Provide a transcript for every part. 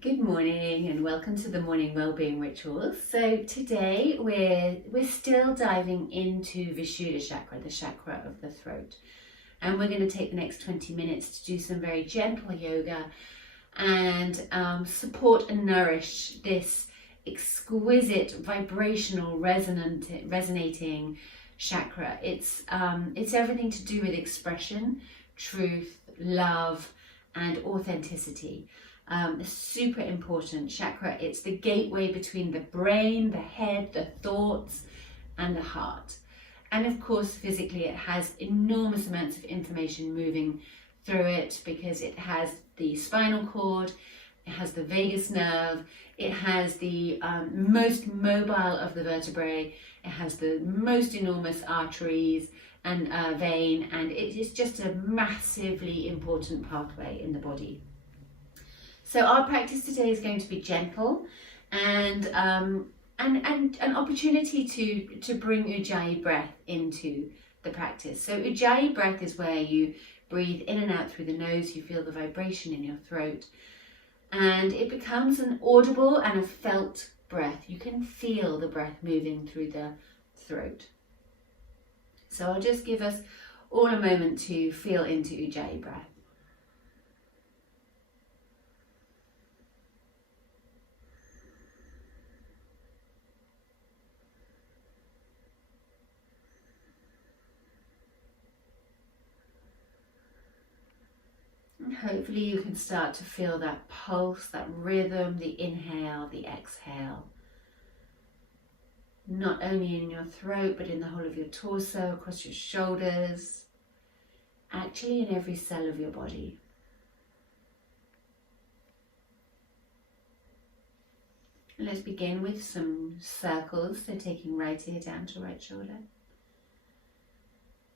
Good morning and welcome to the morning wellbeing rituals. So today we're still diving into Vishuddha Chakra, the chakra of the throat. And we're going to take the next 20 minutes to do some very gentle yoga and support and nourish this exquisite vibrational resonating chakra. It's everything to do with expression, truth, love and authenticity. Super important chakra. It's the gateway between the brain, the head, the thoughts and the heart. And of course physically it has enormous amounts of information moving through it because it has the spinal cord, it has the vagus nerve, it has the most mobile of the vertebrae, it has the most enormous arteries and vein, and it is just a massively important pathway in the body. So our practice today is going to be gentle and an opportunity to bring Ujjayi breath into the practice. So Ujjayi breath is where you breathe in and out through the nose, you feel the vibration in your throat, and it becomes an audible and a felt breath. You can feel the breath moving through the throat. So I'll just give us all a moment to feel into Ujjayi breath. Hopefully you can start to feel that pulse, that rhythm, the inhale, the exhale. Not only in your throat, but in the whole of your torso, across your shoulders, actually in every cell of your body. And let's begin with some circles, so taking right ear down to right shoulder.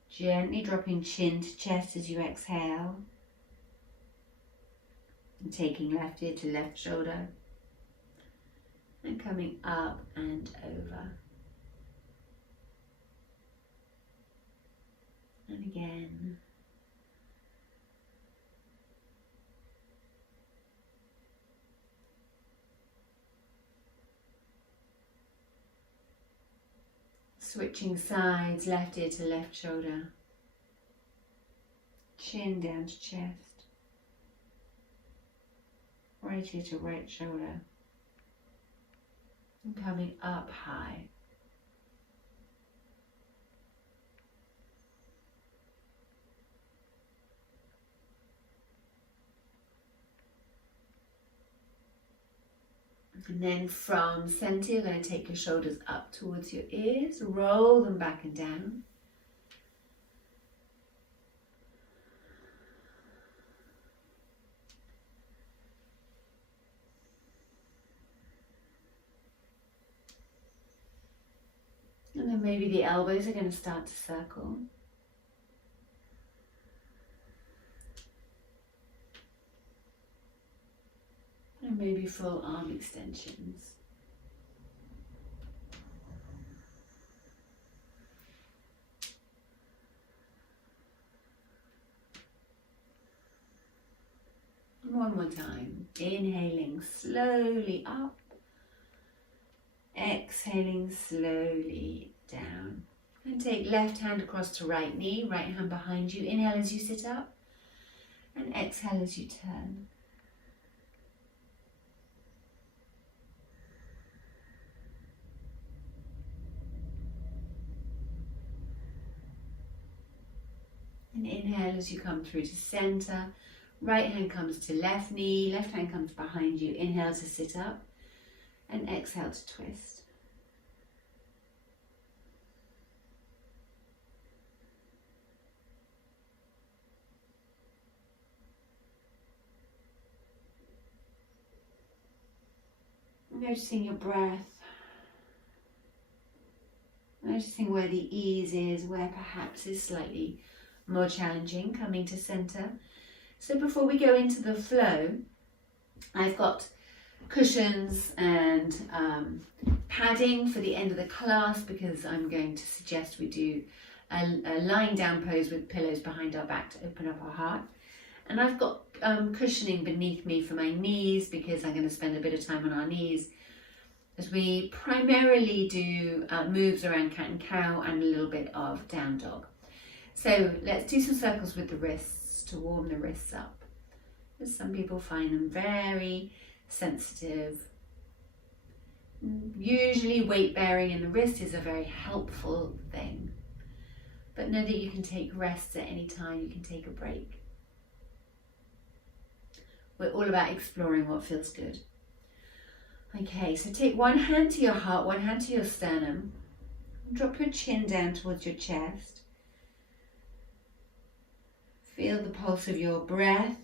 Gently dropping chin to chest as you exhale. And taking left ear to left shoulder and coming up and over. And again. Switching sides, left ear to left shoulder. Chin down to chest. Right ear to right shoulder, and coming up high. And then from center, you're going to take your shoulders up towards your ears, roll them back and down. And then maybe the elbows are going to start to circle. And maybe full arm extensions. And one more time. Inhaling slowly up. Exhaling slowly down. And take left hand across to right knee, right hand behind you. Inhale as you sit up and exhale as you turn. And inhale as you come through to center. Right hand comes to left knee, left hand comes behind you. Inhale to sit up. And exhale to twist. Noticing your breath. Noticing where the ease is, where perhaps is slightly more challenging, coming to center. So before we go into the flow, I've got cushions and padding for the end of the class because I'm going to suggest we do a lying down pose with pillows behind our back to open up our heart. And I've got cushioning beneath me for my knees, because I'm going to spend a bit of time on our knees as we primarily do moves around cat and cow and a little bit of down dog. So let's do some circles with the wrists to warm the wrists up, because some people find them very sensitive. Usually weight bearing in the wrist is a very helpful thing, but know that you can take rests at any time, you can take a break. We're all about exploring what feels good. Okay, so take one hand to your heart, one hand to your sternum. Drop your chin down towards your chest. Feel the pulse of your breath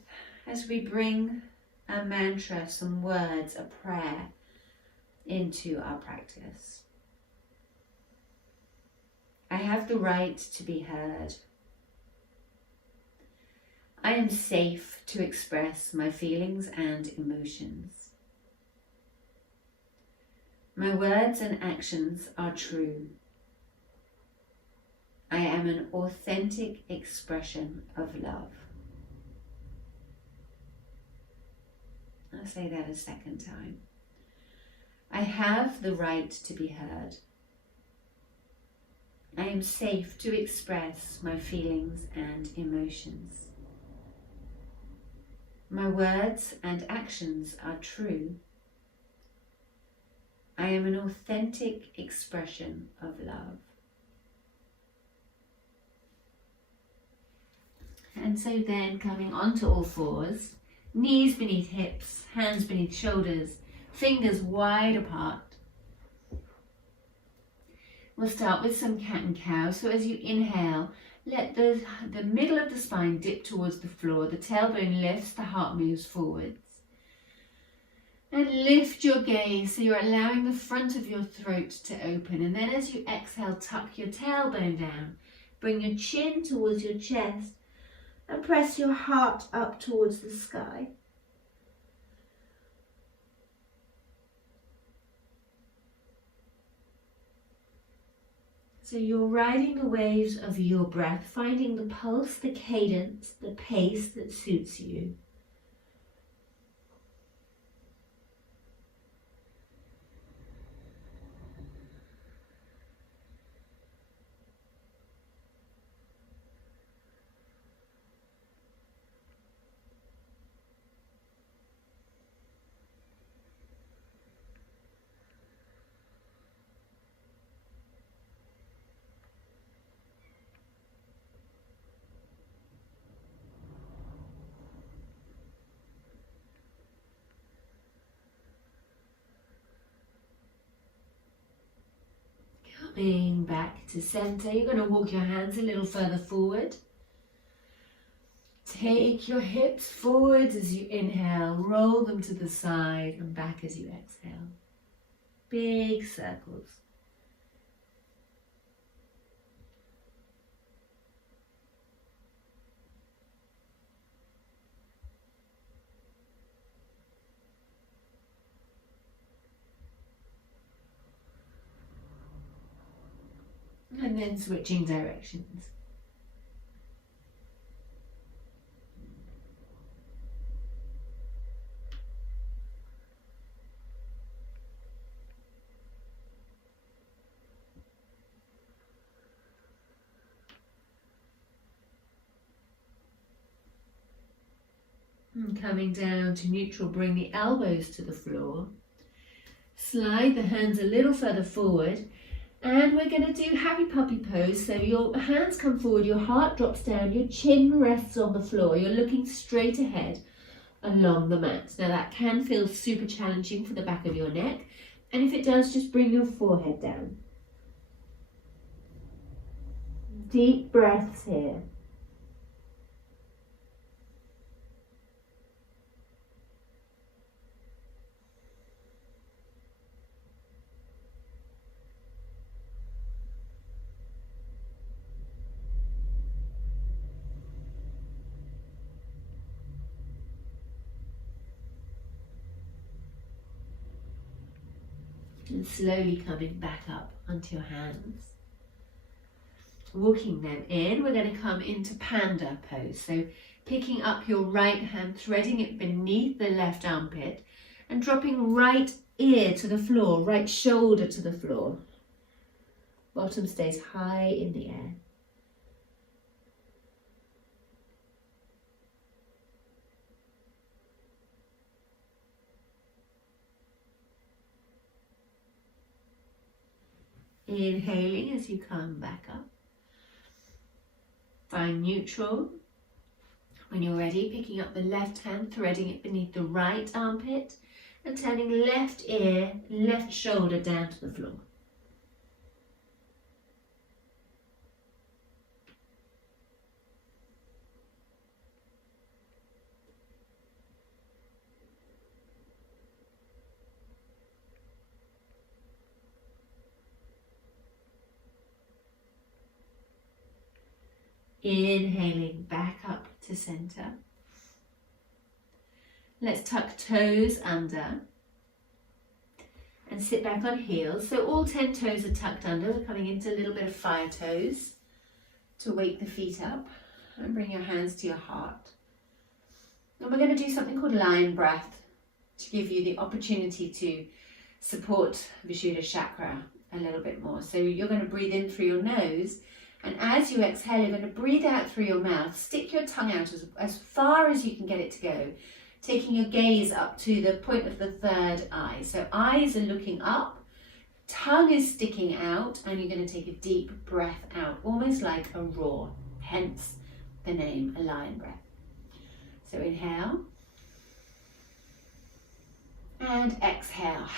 as we bring a mantra, some words, a prayer into our practice. I have the right to be heard. I am safe to express my feelings and emotions. My words and actions are true. I am an authentic expression of love. I'll say that a second time. I have the right to be heard. I am safe to express my feelings and emotions. My words and actions are true. I am an authentic expression of love. And so then coming onto all fours, knees beneath hips, hands beneath shoulders, fingers wide apart. We'll start with some cat and cow. So as you inhale, let the middle of the spine dip towards the floor, the tailbone lifts, the heart moves forwards. And lift your gaze so you're allowing the front of your throat to open. And then as you exhale, tuck your tailbone down. Bring your chin towards your chest and press your heart up towards the sky. So you're riding the waves of your breath, finding the pulse, the cadence, the pace that suits you. Coming back to center, you're going to walk your hands a little further forward. Take your hips forward as you inhale, roll them to the side and back as you exhale. Big circles. And then switching directions. And coming down to neutral, bring the elbows to the floor. Slide the hands a little further forward. And we're going to do happy puppy pose. So your hands come forward, your heart drops down, your chin rests on the floor. You're looking straight ahead along the mat. Now that can feel super challenging for the back of your neck. And if it does, just bring your forehead down. Deep breaths here. And slowly coming back up onto your hands. Walking them in, we're going to come into panda pose. So picking up your right hand, threading it beneath the left armpit and dropping right ear to the floor, right shoulder to the floor. Bottom stays high in the air. Inhaling as you come back up. Find neutral. When you're ready, picking up the left hand, threading it beneath the right armpit and turning left ear, left shoulder down to the floor. Inhaling back up to center. Let's tuck toes under and sit back on heels. So all 10 toes are tucked under. We're coming into a little bit of fire toes to wake the feet up and bring your hands to your heart. And we're going to do something called lion breath to give you the opportunity to support Vishuddha Chakra a little bit more. So you're going to breathe in through your nose. And as you exhale, you're going to breathe out through your mouth. Stick your tongue out as far as you can get it to go, taking your gaze up to the point of the third eye. So eyes are looking up, tongue is sticking out, and you're going to take a deep breath out, almost like a roar, hence the name, a lion breath. So inhale and exhale.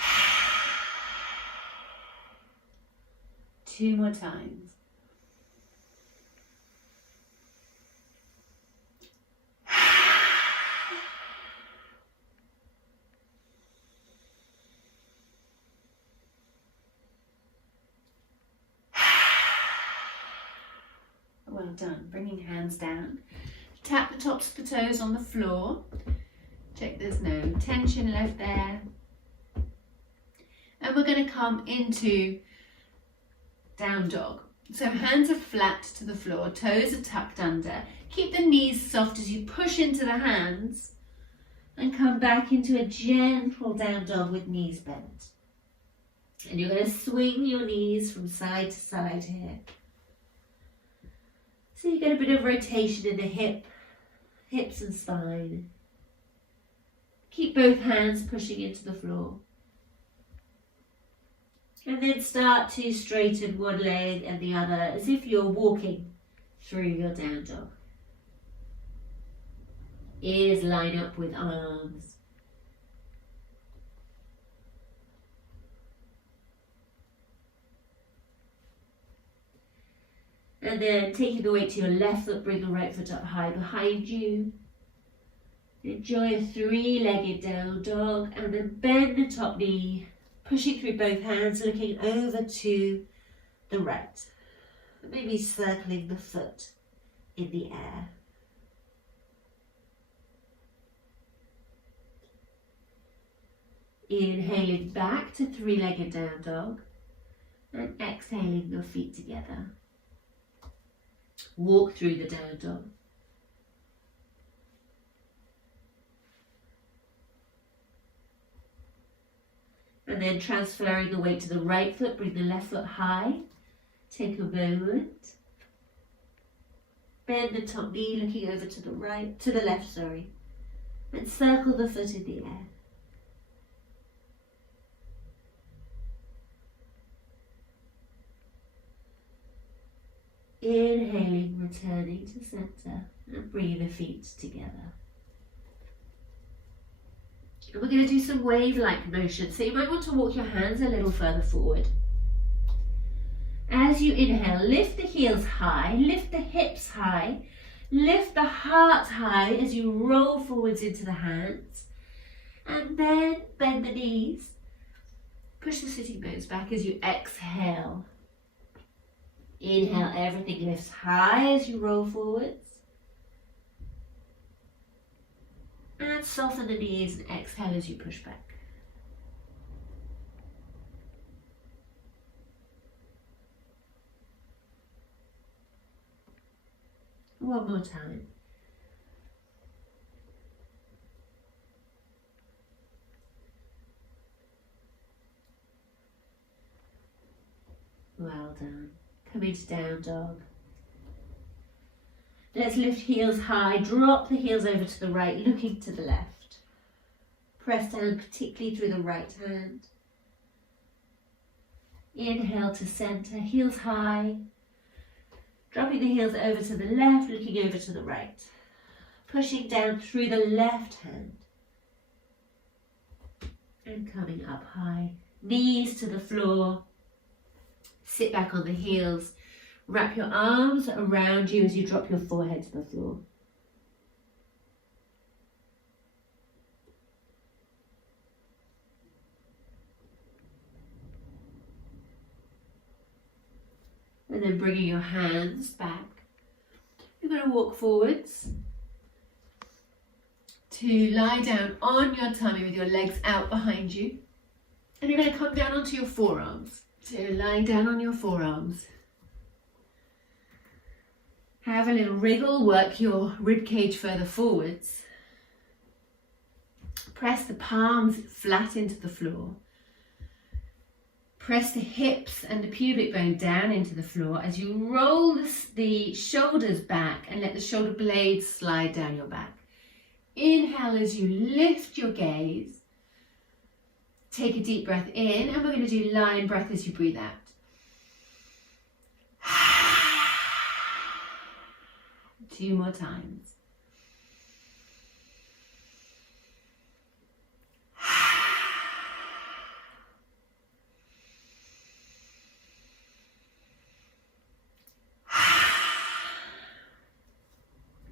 2 more times. Well done. Bringing hands down. Tap the tops of the toes on the floor. Check there's no tension left there. And we're going to come into down dog. So hands are flat to the floor, toes are tucked under. Keep the knees soft as you push into the hands and come back into a gentle down dog with knees bent. And you're going to swing your knees from side to side here. So you get a bit of rotation in the hips and spine. Keep both hands pushing into the floor. And then start to straighten one leg and the other as if you're walking through your down dog. Ears line up with arms. And then taking the weight to your left foot, bring the right foot up high behind you. Enjoy a 3-legged down dog and then bend the top knee, pushing through both hands, looking over to the right. Maybe circling the foot in the air. Inhaling back to 3-legged down dog and exhaling your feet together. Walk through the down dog. And then transferring the weight to the right foot, bring the left foot high. Take a moment. Bend the top knee, looking over to the left, and circle the foot in the air. Inhaling, returning to center, and bringing the feet together. And we're going to do some wave-like motion. So you might want to walk your hands a little further forward. As you inhale, lift the heels high, lift the hips high, lift the heart high as you roll forwards into the hands. And then bend the knees. Push the sitting bones back as you exhale. Inhale, everything lifts high as you roll forwards. And soften the knees and exhale as you push back. One more time. Well done. Coming to down dog. Let's lift heels high, drop the heels over to the right, looking to the left. Press down particularly through the right hand. Inhale to center, heels high. Dropping the heels over to the left, looking over to the right. Pushing down through the left hand. And coming up high. Knees to the floor. Sit back on the heels. Wrap your arms around you as you drop your forehead to the floor. And then bringing your hands back. You're going to walk forwards to lie down on your tummy with your legs out behind you. And you're going to come down onto your forearms. So lying down on your forearms. Have a little wriggle, work your rib cage further forwards. Press the palms flat into the floor. Press the hips and the pubic bone down into the floor as you roll the shoulders back and let the shoulder blades slide down your back. Inhale as you lift your gaze. Take a deep breath in, and we're going to do lion breath as you breathe out. Two more times.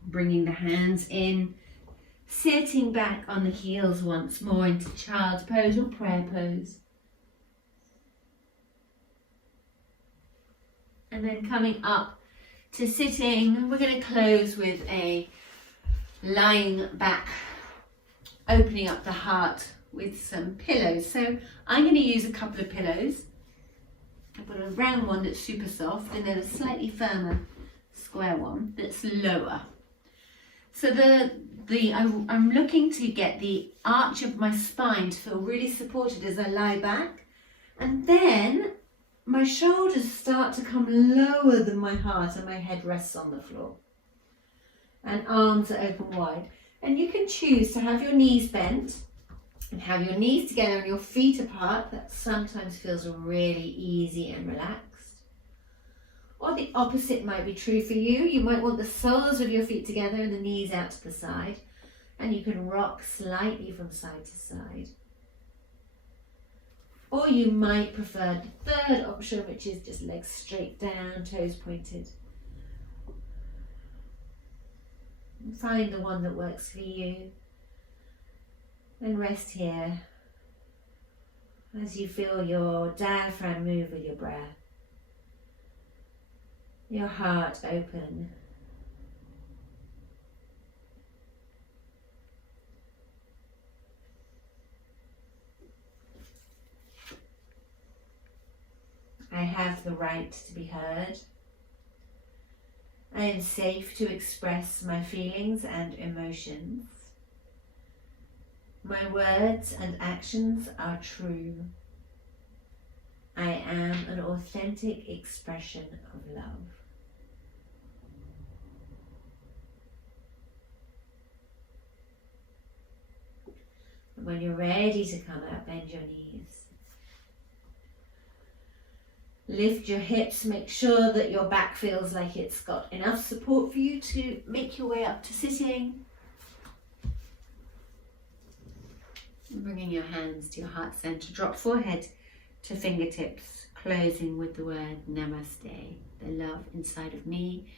Bringing the hands in, sitting back on the heels once more into child's pose or prayer pose. And then coming up to sitting, we're going to close with a lying back, opening up the heart with some pillows. So I'm going to use a couple of pillows. I've got a round one that's super soft and then a slightly firmer square one that's lower. So I'm looking to get the arch of my spine to feel really supported as I lie back, and then my shoulders start to come lower than my heart and my head rests on the floor. And arms are open wide. And you can choose to have your knees bent and have your knees together and your feet apart. That sometimes feels really easy and relaxed. Or the opposite might be true for you. You might want the soles of your feet together and the knees out to the side. And you can rock slightly from side to side. Or you might prefer the third option, which is just legs straight down, toes pointed. Find the one that works for you. And rest here as you feel your diaphragm move with your breath. Your heart open. I have the right to be heard. I am safe to express my feelings and emotions. My words and actions are true. I am an authentic expression of love. And when you're ready to come out, bend your knees. Lift your hips, make sure that your back feels like it's got enough support for you to make your way up to sitting. And bringing your hands to your heart center, drop forehead to fingertips, closing with the word Namaste. The love inside of me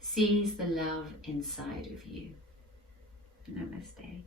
sees the love inside of you. Namaste.